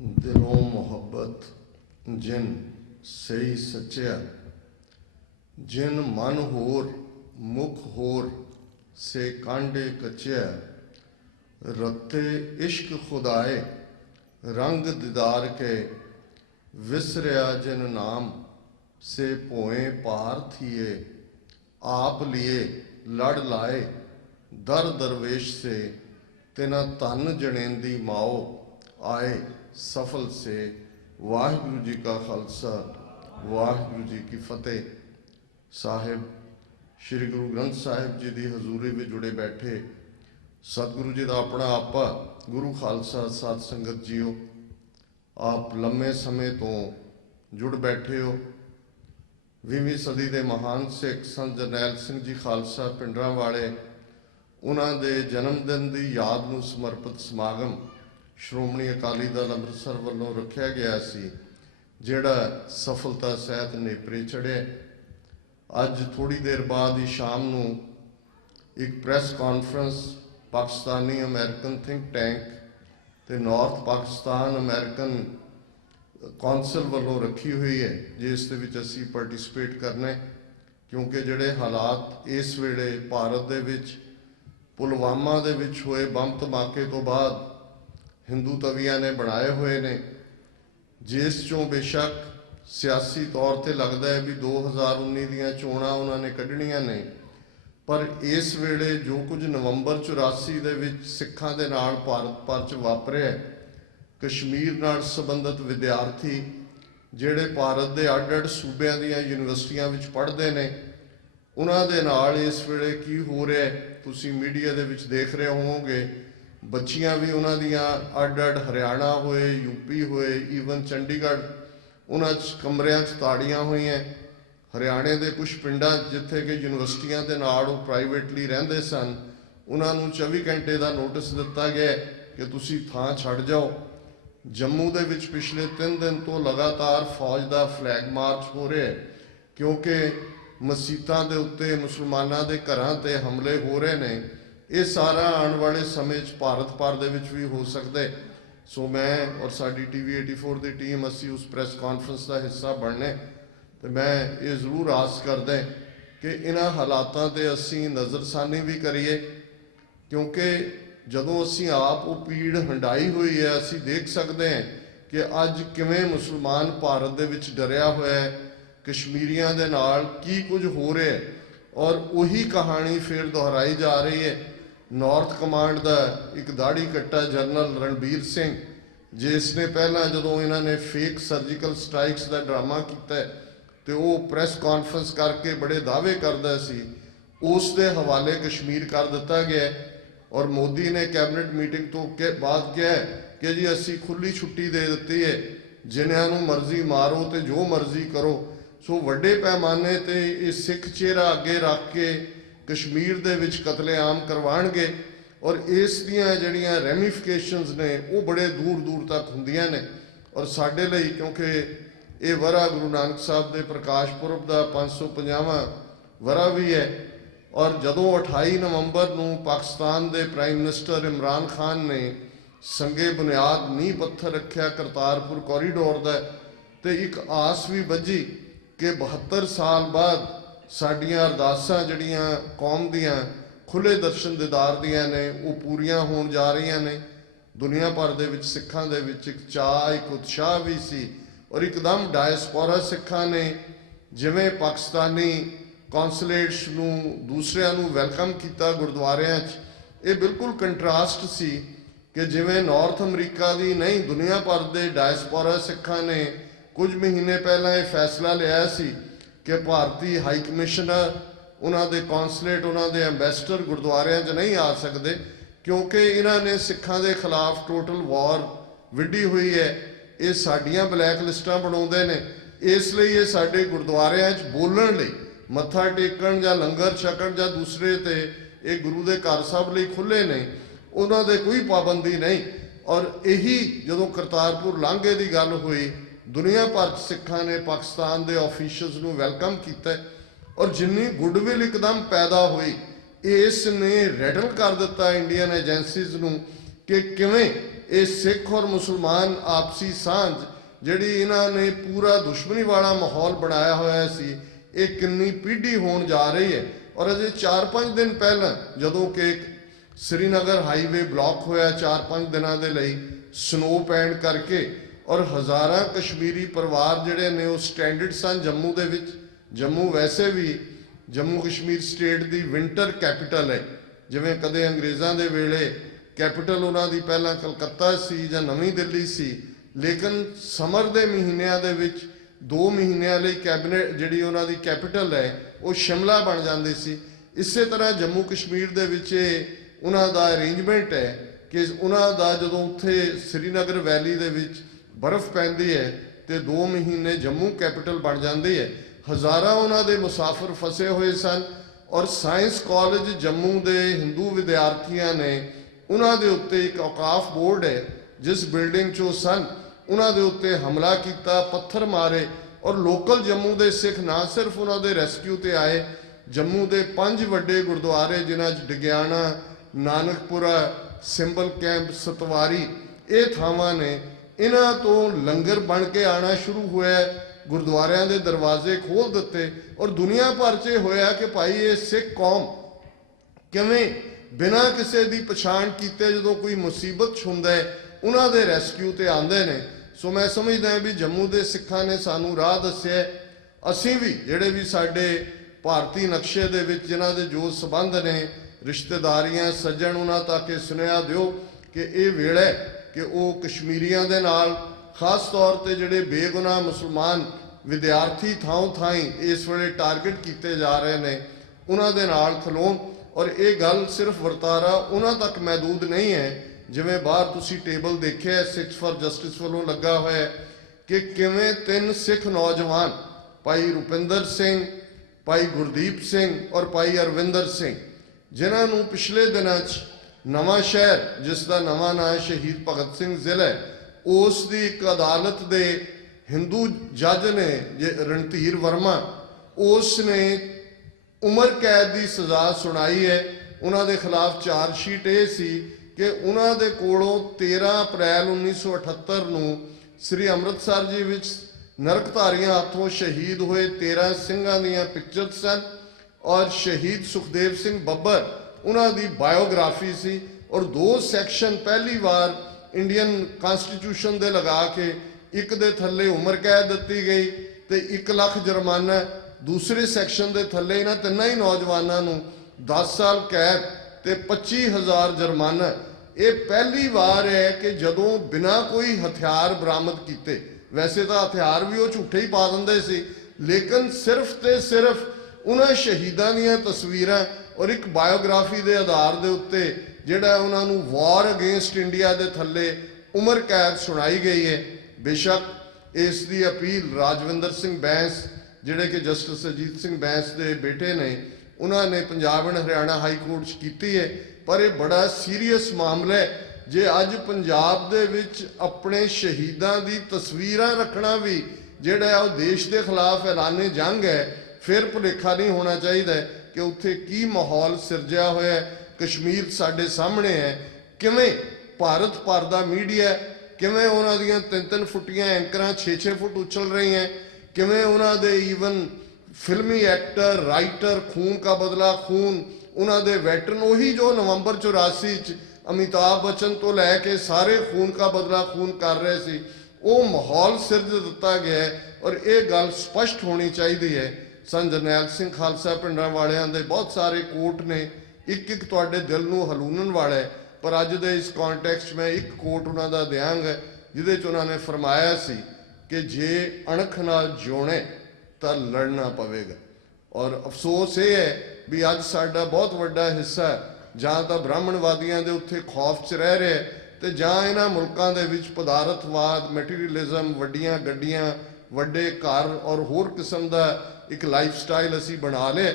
दिलों मोहब्बत जिन सही सच्चा, जिन मन होर मुख होर से कांडे कच्चा, रत्ते इश्क खुदाए रंग दीदार के, विसरिया जिन नाम से पोए पार थिए, आप लिए लड़ लाए दर दरवेश से, तिना धन जनेंदी माओ आए सफल से। वाहिगुरु जी का खालसा, वाहिगुरु जी की फतेह। साहिब श्री गुरु ग्रंथ साहिब जी की हजूरी में जुड़े बैठे सतगुरु जी का अपना आपा गुरु खालसा साध संगत जीओ, आप लम्बे समय तो जुड़ बैठे हो। 20वीं सदी के महान सिख संत जरनैल सिंह जी खालसा पिंडरां वाले, उन्होंने जन्मदिन की याद में समर्पित समागम श्रोमणी अकाली दल अमृतसर वालों रखा गया सी, जिहड़ा सफलता सहित नेपरे चढ़िया। अज थोड़ी देर बाद ही शाम नूं एक press conference Pakistani American think tank ते नॉर्थ पाकिस्तान अमेरिकन कौंसल वालों रखी हुई है, जिस दे विच असीं पार्टिसिपेट करने, क्योंकि जिहड़े हालात इस वेले भारत दे विच पुलवामा दे विच होए बंब धमाके तो बाद हिंदू तवियां ने बनाए हुए ने, जिस चों बेशक सियासी तौर पर लगता है भी 2019 दियां चोणां उन्होंने कढ़नियां ने, पर इस वेले जो कुछ नवंबर 84 दे विच सिखां दे नाल भारत भर च वापरिया, कश्मीर नाल संबंधित विद्यार्थी जिहड़े भारत के अड अड सूबियां दियां यूनिवर्सिटियां विच पढ़दे ने, उन्हां दे नाल इस वेले की हो रहा है तुसीं मीडिया दे विच देख रहे होवोगे। बच्चियां भी उन्हां दियां अड अड हरियाणा होए, यूपी होए, ईवन चंडीगढ़, उन्हां कमरियां च ताड़ियां होईयां। हरियाणे के कुछ पिंडां जिथे कि यूनिवर्सिटियां दे नाल वो प्राइवेटली रहिंदे सन, उन्हां नूं 24 घंटे का नोटिस दिता गया कि तुसीं थां छड्ड जाओ। जम्मू दे विच पिछले 3 दिन तो लगातार फौज का फ्लैग मार्च हो रहा है, क्योंकि मसीतां दे उत्ते मुसलमानां दे घरां ते हमले हो रहे हैं। ये सारा आने वाले समय भारत भर दे विच भी हो सकता है। सो मैं और साडी TV 84 की टीम असी उस प्रैस कॉन्फ्रेंस का हिस्सा बनने, तो मैं ये जरूर आस करदा कि इन्हां हालातां ते असी नज़रसानी भी करिए, क्योंकि जदों असी आप वो पीड़ हंडाई हुई है, असी देख सकते हैं कि अज किवें मुसलमान भारत दे विच डरिया होया है, कश्मीरियां दे नाल की कुछ हो रहा है, और वही कहानी फिर दोहराई जा रही है। नॉर्थ कमांड का एक दाढ़ी कट्टा जनरल रणबीर सिंह, जिसने पहला जदों इन्होंने फेक सर्जिकल स्ट्राइक्स का ड्रामा किया तो वो प्रैस कॉन्फ्रेंस करके बड़े दावे करता सी, उस दे हवाले कश्मीर कर दिता गया। और मोदी ने कैबिनेट मीटिंग तो के बाद कहा कि जी असी खुली छुट्टी दे दी है, जिन्हां नूं मर्जी मारो तो जो मर्जी करो। सो वड्डे पैमाने ते ये सिख चेहरा अगे रख के कश्मीर दे विच कतलेआम करवाणगे, और इस दियां जड़ियां रेमिफिकेशनस ने वो बड़े दूर दूर तक हुंदियां ने। और साडे लई क्योंकि ये वरा गुरु नानक साहब के प्रकाश पुरब का 550वां वरा भी है, और जदों 28 नवंबर नूं पाकिस्तान के प्राइम मिनिस्टर इमरान खान ने संगे बुनियाद नींह पत्थर रखा करतारपुर कॉरीडोर का, तो एक आस भी बझी कि 72 साल बाद साडियां अरदासां जड़ियां कौम दियां खुले दर्शन दीदार दियां ने वो पूरियां होण जा रही ने। दुनिया भर दे विच सिखां दे विच एक चाह एक उत्साह भी सी, और एकदम डायस्पोरा सिखां ने जिवें पाकिस्तानी कौंसलेट्स नूं दूसरियां नूं वैलकम किया गुरुद्वारियां च, ये बिल्कुल कंट्रास्ट सी कि जिवें नॉर्थ अमरीका की नहीं दुनिया भर के डायस्पोरा सिखां ने कुछ महीने पहला ये फैसला लिया सी कि भारतीय हाई कमिश्नर उन्होंने कौंसलेट उन्होंने एंबैसडर गुरुद्वारियां च नहीं आ सकते, क्योंकि इन्होंने सिखां के खिलाफ टोटल वॉर विढ़ी हुई है। ये साडियां ब्लैक लिस्टां बनाउंदे ने, इसलिए ये साडे गुरुद्वारियां च बोलण लई मत्था टेकण जां लंगर छकण जां दूसरे ते ये गुरु के घर सब लई खुले ने, उन्होंने कोई पाबंदी नहीं। और यही जदों करतारपुर लांघे की गल हुई, दुनिया भर सिखां ने पाकिस्तान के ऑफिशियल्स नूं वैलकम किया, और जिन्नी गुडविल एकदम पैदा हुई, इसने रैडल कर दिता इंडियन एजेंसीज नूं कि किवें ਇਹ ਸਿੱਖ ਔਰ ਮੁਸਲਮਾਨ ਆਪਸੀ ਸਾਂਝ ਜਿਹੜੀ ਇਹਨਾਂ ਨੇ ਪੂਰਾ ਦੁਸ਼ਮਣੀ ਵਾਲਾ ਮਾਹੌਲ ਬਣਾਇਆ ਹੋਇਆ ਸੀ, ਇਹ ਕਿੰਨੀ ਪੀढ़ी ਹੋਣ ਜਾ ਰਹੀ ਹੈ। ਔਰ ਅਜੇ 4-5 ਦਿਨ ਪਹਿਲਾਂ ਜਦੋਂ ਕਿ श्रीनगर हाईवे ब्लॉक होया 4-5 दिनों के लिए स्नो पैण करके, और हज़ारां कश्मीरी परिवार जिहड़े ने वो स्टैंडर्ड सन जम्मू दे विच। जम्मू वैसे भी जम्मू कश्मीर स्टेट की विंटर कैपिटल है, जिवें कदे अंग्रेज़ां दे वेले कैपिटल उन्हां दी पहलां कलकत्ता सी जां नवीं दिल्ली सी, लेकिन समर दे महीनिਆਂ ਦੇ ਵਿੱਚ 2 ਮਹੀਨਿਆਂ ਲਈ कैबिनेट जिहड़ी उन्हां दी कैपिटल है वो शिमला बन जाती सी। इसे तरह जम्मू कश्मीर दे विच उन्हां दा अरेंजमेंट है कि उन्हां दा जदों उत्थे श्रीनगर वैली दे विच बर्फ पैंदी है तो 2 महीने जम्मू कैपिटल बन जाती है। हज़ारां उन्हां दे मुसाफिर फसे हुए सन, और साइंस कॉलेज जम्मू के हिंदू विद्यार्थियों ने उन्हां दे उत्ते एक औकाफ बोर्ड है जिस बिल्डिंग चो सन, उन्हां दे उत्ते हमला किया, पत्थर मारे, और लोकल जम्मू के सिख ना सिर्फ उन्हां दे रेस्क्यू ते आए, जम्मू के 5 वड्डे गुरुद्वारे जिन्हां च डगियाना, नानकपुरा, सिंबल कैंप, सतवारी, ये थावां ने इन्हां तो लंगर बन के आना शुरू होया, गुरुद्वारियां दे दरवाजे खोल दिते, और दुनिया भर च होया कि भाई ये सिख कौम किवें बिना किसी की पछाण कीते जो कोई मुसीबत छुंदा है उन्हां दे रेस्क्यू ते आंदे ने। सो मैं समझदा भी जम्मू के सिखां ने सानू राह दस्सिया। असीं भी जिहड़े भी साडे भारती नक्शे दे विच जिन्हां दे जो संबंध ने, रिश्तेदारियां, सज्जन, उन्हां तक ये सुनेहा दिओ कि ये वेला है कि वो कश्मीरियां दे नाल खास तौर पर जिहड़े बेगुनाह मुसलमान विद्यार्थी थां थाई इस वेले टारगेट किए जा रहे हैं, उन्हां दे नाल खलोण। और ये गल सिर्फ वर्तारा उन्हां तक महदूद नहीं है, जिवें बाहर तुसीं टेबल देखिआ सिक्स फॉर जस्टिस वालों लगा हुआ है कि किवें 3 सिख नौजवान भाई रुपिंदर सिंह, भाई गुरदीप सिंह और भाई अरविंदर सिंह, जिन्होंने पिछले दिनों नवां शहर जिसका नवा नाम है शहीद भगत सिंह जिला, उसकी एक अदालत के हिंदू जज ने रणधीर वर्मा, उसने उम्र कैद की सज़ा सुनाई है। उन्होंने खिलाफ चार्जशीट ये सी कि उन्होंने कोलों 13 अप्रैल 1978 नूं श्री अमृतसर जी विच नरकधारियों हाथों शहीद हुए 13 सिंघां दीयां पिक्चर सन, और शहीद सुखदेव सिंह बब्बर उन्होंने बायोग्राफी सी, और 2 सैक्शन पहली बार इंडियन कॉन्स्टिट्यूशन दे लगा के एक दे थल्ले उम्र कैद दी गई तो 1 लाख जुर्माना, दूसरे सैक्शन दे थल्ले इन्हां तिन्नां ही नौजवानों नूं 10 साल कैद ते 25,000 जुर्माना। ये पहली बार है कि जदों बिना कोई हथियार बरामद किए, वैसे तो हथियार भी वो झूठे ही पा देंदे सी, लेकिन सिर्फ तो सिर्फ उन्हां शहीदां दीयां तस्वीरां और एक बायोग्राफी के आधार के उत्ते जिहड़ा उन्होंने वॉर अगेंस्ट इंडिया के थल्ले उम्र कैद सुनाई गई है। बेशक इसकी अपील राजविंदर सिंह बैंस जिहड़े कि जस्टिस अजीत सिंह बैंस के बेटे ने, उन्होंने Punjab and Haryana high court की है, पर यह बड़ा सीरीयस मामला है। जे अज पंजाब दे विच अपने शहीदां दी तस्वीरां रखना भी जिहड़ा वो देश के खिलाफ ऐलाने जंग है, फिर भुलेखा नहीं होना चाहिए कि उत्थे की माहौल सिरजिया होया है। कश्मीर साडे सामने है, किवें भारत भर दा मीडिया, किवें उन्हां दीयां 3-3 फुटियां एंकरां 6-6 फुट उछल रही हैं, किवें उन्हां दे ईवन फिल्मी एक्टर, राइटर, खून का बदला खून, उन्हां दे वेटरन वही जो नवंबर 84 अमिताभ बच्चन तो लैके सारे खून का बदला खून कर रहे सी, वो माहौल सिरज दिता गया है। और ये गल स्पष्ट होनी चाहिए है। सन जरनैल सिंह खालसा पिंडां वालियां दे बहुत सारे कोट ने, एक एक तुहाडे दिल नूं हलूणन वाला है, पर अज दे इस कॉन्टैक्स्ट में एक कोट उन्हां दा दियांगा जिहदे च उन्होंने फरमाया सी कि जे अणख नाल जिउणे तां लड़ना पवेगा। और अफसोस ये है भी अज साडा बहुत वड्डा हिस्सा जां तां ब्राह्मणवादियां दे उत्थे खौफ च रह रहा है, ते जां इन्हां मुल्कां दे विच पदारथवाद, मैटीरियलिज्म, वड्डियां गड्डियां, वड्डे घर और होर किस्म का एक लाइफ स्टाइल असी बना ले।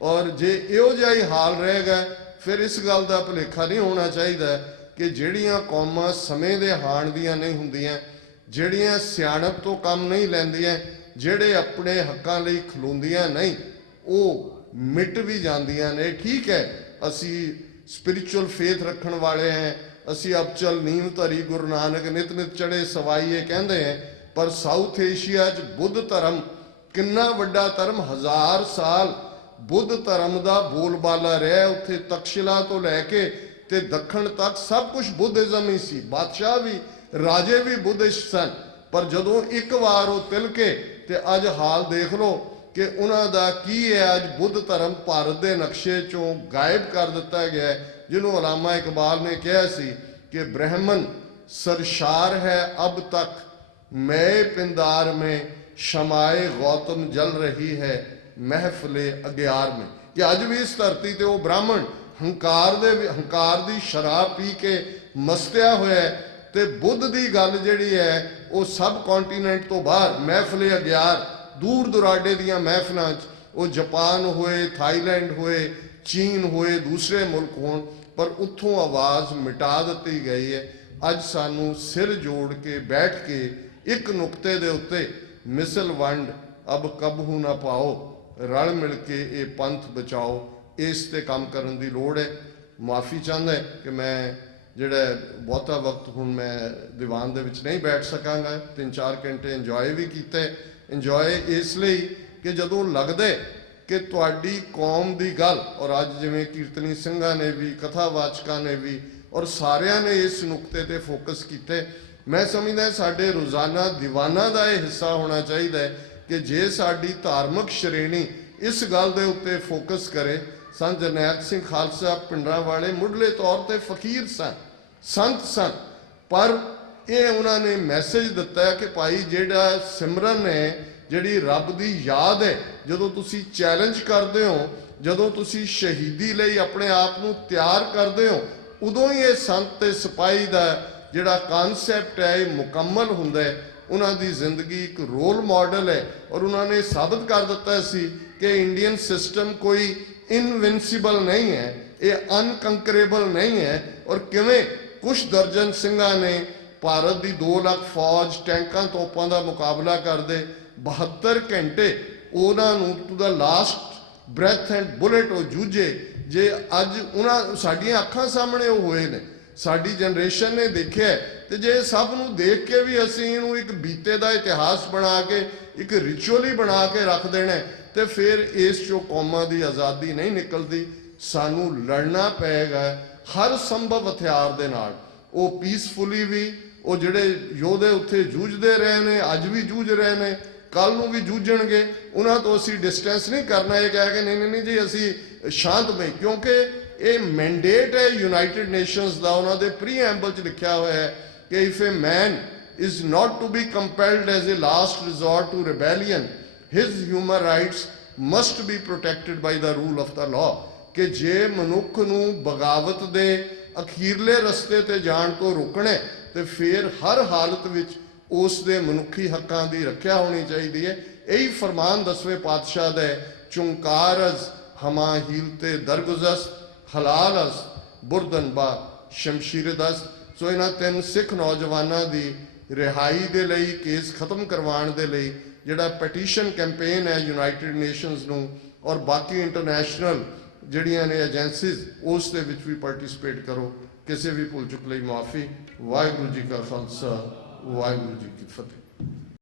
और जे इहो जिहा ही हाल रहेगा फिर इस गल का भुलेखा नहीं होना चाहिए कि जिहड़ियां कौमां समय दे हाण दियां नहीं हुंदियां, जिहड़ियां सियाणप तो काम नहीं लैंदियां, जिहड़े अपने हक्कां लई खलोंदियां नहीं, वो मिट भी जांदियां ने। ठीक है, असी स्पिरिचुअल फेथ रखण वाले हैं, ਅਸੀਂ ਅਬਚਲ ਨੀਂਵ ਧਰੀ ਗੁਰੂ ਨਾਨਕ ਨਿਤ ਨਿਤ ਚੜੇ ਸਵਾਈਏ ਕਹਿੰਦੇ ਹੈ। ਪਰ ਸਾਊਥ ਏਸ਼ੀਆ 'ਚ ਬੁੱਧ ਧਰਮ ਕਿੰਨਾ ਵੱਡਾ ਧਰਮ, 1000 ਸਾਲ ਬੁੱਧ ਧਰਮ ਦਾ ਬੋਲਬਾਲਾ ਰਿਹਾ। ਉੱਥੇ ਤਕਸ਼ਿਲਾ ਤੋਂ ਲੈ ਕੇ ਤੇ ਦੱਖਣ ਤੱਕ ਸਭ ਕੁਝ ਬੁੱਧਿਜ਼ਮ ਹੀ ਸੀ। ਬਾਦਸ਼ਾਹ ਵੀ, ਰਾਜੇ ਵੀ ਬੁੱਧਿਸਟ ਸਨ। ਪਰ ਜਦੋਂ ਇੱਕ ਵਾਰ ਉਹ ਤਿਲਕੇ ਤੇ ਅੱਜ ਹਾਲ ਦੇਖ ਲਓ ਕਿ ਉਹਨਾਂ ਦਾ ਕੀ ਹੈ। ਅੱਜ ਬੁੱਧ ਧਰਮ ਭਾਰਤ ਦੇ ਨਕਸ਼ੇ 'ਚੋਂ ਗਾਇਬ ਕਰ ਦਿੱਤਾ ਗਿਆ ਹੈ। ਜਿਹਨੂੰ ਅਲਾਮਾ ਇਕਬਾਲ ਨੇ ਕਿਹਾ ਸੀ ਕਿ ਬ੍ਰਹਮਨ ਸਰਸ਼ਾਰ ਹੈ ਅਬ ਤੱਕ, ਮੈਂ ਪਿੰਦਾਰ में ਸ਼ਮਾਏ ਗੌਤਮ ਜਲ ਰਹੀ ਹੈ ਮਹਿਫਲੇ ਅਗਿਆਰ में। ਕਿ ਅੱਜ ਵੀ ਇਸ ਧਰਤੀ ਤੇ ਉਹ ਬ੍ਰਾਹਮਣ ਹੰਕਾਰ ਦੀ ਸ਼ਰਾਬ ਪੀ ਕੇ ਮਸਤਿਆ ਹੋਇਆ ਹੈ। ਤੇ ਬੁੱਧ ਦੀ ਗੱਲ ਜਿਹੜੀ ਹੈ ਉਹ ਸਬ ਕੰਟੀਨੈਂਟ ਤੋਂ ਬਾਹਰ ਮਹਿਫਲੇ ਅਗਿਆਰ, ਦੂਰ ਦੁਰਾਡੇ ਦੀਆਂ ਮਹਿਫਲਾਂ 'ਚ, ਉਹ ਜਾਪਾਨ ਹੋਏ, ਥਾਈਲੈਂਡ ਹੋਏ, ਚੀਨ ਹੋਏ, ਦੂਸਰੇ ਮੁਲਕ ਹੋਣ, ਪਰ ਉੱਥੋਂ ਆਵਾਜ਼ ਮਿਟਾ ਦਿੱਤੀ ਗਈ ਹੈ। ਅੱਜ ਸਾਨੂੰ ਸਿਰ ਜੋੜ ਕੇ ਬੈਠ ਕੇ ਇੱਕ ਨੁਕਤੇ ਦੇ ਉੱਤੇ ਮਿਸਲ ਵੰਡ ਅਬ ਕਬਹੂ ਨਾ ਪਾਓ, ਰਲ ਮਿਲ ਕੇ ਇਹ ਪੰਥ ਬਚਾਓ, ਇਸ ਤੇ ਕੰਮ ਕਰਨ ਦੀ ਲੋੜ ਹੈ। ਮਾਫੀ ਚਾਹੁੰਦਾ ਕਿ ਮੈਂ ਜਿਹੜਾ ਬਹੁਤਾ ਵਕਤ ਹੁਣ ਮੈਂ ਦੀਵਾਨ ਦੇ ਵਿੱਚ ਨਹੀਂ ਬੈਠ ਸਕਾਂਗਾ। 3-4 ਘੰਟੇ ਇੰਜੋਏ ਵੀ ਕੀਤੇ। ਇੰਜੋਏ ਇਸ ਲਈ ਕਿ ਜਦੋਂ ਲੱਗਦਾ ਕਿ ਤੁਹਾਡੀ ਕੌਮ ਦੀ ਗੱਲ, ਔਰ ਅੱਜ ਜਿਵੇਂ ਕੀਰਤਨੀ ਸਿੰਘਾਂ ਨੇ ਵੀ, ਕਥਾਵਾਚਕਾਂ ਨੇ ਵੀ, ਔਰ ਸਾਰਿਆਂ ਨੇ ਇਸ ਨੁਕਤੇ ਤੇ ਫੋਕਸ ਕੀਤੇ। ਮੈਂ ਸਮਝਦਾ ਸਾਡੇ ਰੋਜ਼ਾਨਾ ਦੀਵਾਨਾਂ ਦਾ ਇਹ ਹਿੱਸਾ ਹੋਣਾ ਚਾਹੀਦਾ ਹੈ ਕਿ ਜੇ ਸਾਡੀ ਧਾਰਮਿਕ ਸ਼੍ਰੇਣੀ ਇਸ ਗੱਲ ਦੇ ਉੱਤੇ ਫੋਕਸ ਕਰੇ। ਸੰਤ ਜਰਨੈਲ ਸਿੰਘ ਖਾਲਸਾ ਪਿੰਡਰਾਂ ਵਾਲੇ ਮੁੱਢਲੇ ਤੌਰ ਤੇ ਫਕੀਰ ਸਨ, ਸੰਤ ਸਨ, ਪਰ ਇਹ ਉਹਨਾਂ ਨੇ ਮੈਸੇਜ ਦਿੱਤਾ ਹੈ ਕਿ ਭਾਈ ਜਿਹੜਾ ਸਿਮਰਨ ਹੈ, ਜਿਹੜੀ ਰੱਬ ਦੀ ਯਾਦ ਹੈ, ਜਦੋਂ ਤੁਸੀਂ ਚੈਲੰਜ ਕਰਦੇ ਹੋ, ਜਦੋਂ ਤੁਸੀਂ ਸ਼ਹੀਦੀ ਲਈ ਆਪਣੇ ਆਪ ਨੂੰ ਤਿਆਰ ਕਰਦੇ ਹੋ, ਉਦੋਂ ਹੀ ਇਹ ਸੰਤ ਤੇ ਸਿਪਾਹੀ ਦਾ ਜਿਹੜਾ ਕਨਸੈਪਟ ਹੈ ਇਹ ਮੁਕੰਮਲ ਹੁੰਦਾ ਹੈ। ਉਹਨਾਂ ਦੀ ਜ਼ਿੰਦਗੀ ਇੱਕ ਰੋਲ ਮਾਡਲ ਹੈ ਔਰ ਉਹਨਾਂ ਨੇ ਸਾਬਤ ਕਰ ਦਿੱਤਾ ਸੀ ਕਿ ਇੰਡੀਅਨ ਸਿਸਟਮ ਕੋਈ ਇਨਵਿੰਸੀਬਲ ਨਹੀਂ ਹੈ, ਇਹ ਅਨਕੰਕਰੇਬਲ ਨਹੀਂ ਹੈ। ਔਰ ਕਿਵੇਂ ਕੁਛ ਦਰਜਨ ਸਿੰਘਾਂ ਨੇ ਭਾਰਤ ਦੀ 2 ਲੱਖ ਫੌਜ, ਟੈਂਕਾਂ, ਤੋਪਾਂ ਦਾ ਮੁਕਾਬਲਾ ਕਰਦੇ 72 ਘੰਟੇ ਉਹਨਾਂ ਨੂੰ to the last breath and bullet ਉਹ ਜੂਝੇ। ਜੇ ਅੱਜ ਉਹਨਾਂ ਸਾਡੀਆਂ ਅੱਖਾਂ ਸਾਹਮਣੇ ਉਹ ਹੋਏ ਨੇ, ਸਾਡੀ ਜਨਰੇਸ਼ਨ ਨੇ ਦੇਖਿਆ, ਤੇ ਜੇ ਸਭ ਨੂੰ ਦੇਖ ਕੇ ਵੀ ਅਸੀਂ ਇਹਨੂੰ ਇੱਕ ਬੀਤੇ ਦਾ ਇਤਿਹਾਸ ਬਣਾ ਕੇ ਇੱਕ ਰਿਚੁਅਲ ਹੀ ਬਣਾ ਕੇ ਰੱਖ ਦੇਣਾ, ਤੇ ਫਿਰ ਇਸ ਚੋਂ ਕੌਮਾਂ ਦੀ ਆਜ਼ਾਦੀ ਨਹੀਂ ਨਿਕਲਦੀ। ਸਾਨੂੰ ਲੜਨਾ ਪਏਗਾ ਹਰ ਸੰਭਵ ਹਥਿਆਰ ਦੇ ਨਾਲ। ਉਹ ਪੀਸਫੁਲੀ ਵੀ, ਉਹ ਜਿਹੜੇ ਯੋਧੇ ਉੱਥੇ ਜੂਝਦੇ ਰਹੇ ਨੇ, ਅੱਜ ਵੀ ਜੂਝ ਰਹੇ ਨੇ, ਕੱਲ ਨੂੰ ਵੀ ਜੂਝਣਗੇ। ਉਹਨਾਂ ਤੋਂ ਅਸੀਂ ਡਿਸਟੈਂਸ ਨਹੀਂ ਕਰਨਾ ਇਹ ਕਹਿ ਕੇ ਨਹੀਂ ਜੀ ਅਸੀਂ ਸ਼ਾਂਤਮਈ, ਕਿਉਂਕਿ ਇਹ ਮੈਂਡੇਟ ਹੈ ਯੂਨਾਈਟਿਡ ਨੇਸ਼ਨਸ ਦਾ। ਉਹਨਾਂ ਦੇ ਪ੍ਰੀਐਂਬਲ 'ਚ ਲਿਖਿਆ ਹੋਇਆ ਹੈ ਕਿ if A man is not to be compelled as a last resort to rebellion, his human rights must be protected by the rule of the law। ਕਿ ਜੇ ਮਨੁੱਖ ਨੂੰ ਬਗਾਵਤ ਦੇ ਅਖੀਰਲੇ ਰਸਤੇ ਤੇ ਜਾਣ ਤੋਂ ਰੋਕਣਾ ਤੇ ਫਿਰ ਹਰ ਹਾਲਤ ਵਿੱਚ ਉਸ ਦੇ ਮਨੁੱਖੀ ਹੱਕਾਂ ਦੀ ਰੱਖਿਆ ਹੋਣੀ ਚਾਹੀਦੀ ਹੈ। ਇਹੀ ਫਰਮਾਨ 10ਵੇਂ ਪਾਤਸ਼ਾਹ ਦਾ ਹੈ, ਚੁੰਕਾਰਜ਼ ਹਮਾ ਹੀਲਤੇ ਦਰਗੁਜ਼ਸ ਹਲਾਲਸ ਬੁਰਦਨ ਬਾ ਸ਼ਮਸ਼ੀਰ ਦਸ। ਸੋ ਇਹਨਾਂ 3 ਸਿੱਖ ਨੌਜਵਾਨਾਂ ਦੀ ਰਿਹਾਈ ਦੇ ਲਈ, ਕੇਸ ਖਤਮ ਕਰਵਾਉਣ ਦੇ ਲਈ ਜਿਹੜਾ ਪੈਟੀਸ਼ਨ ਕੈਂਪੇਨ ਹੈ ਯੂਨਾਈਟਿਡ ਨੇਸ਼ਨਸ ਨੂੰ ਔਰ ਬਾਕੀ ਇੰਟਰਨੈਸ਼ਨਲ ਜਿਹੜੀਆਂ ਨੇ ਏਜੰਸੀਜ਼, ਉਸ ਦੇ ਵਿੱਚ ਵੀ ਪਾਰਟਿਸਿਪੇਟ ਕਰੋ। ਕਿਸੇ ਵੀ ਭੁੱਲ ਚੁੱਕ ਲਈ ਮਾਫੀ। ਵਾਹਿਗੁਰੂ ਜੀ ਕਾ ਖਾਲਸਾ, ਵਾਹਿਗੁਰੂ ਜੀ ਕੀ ਫਤਿਹ।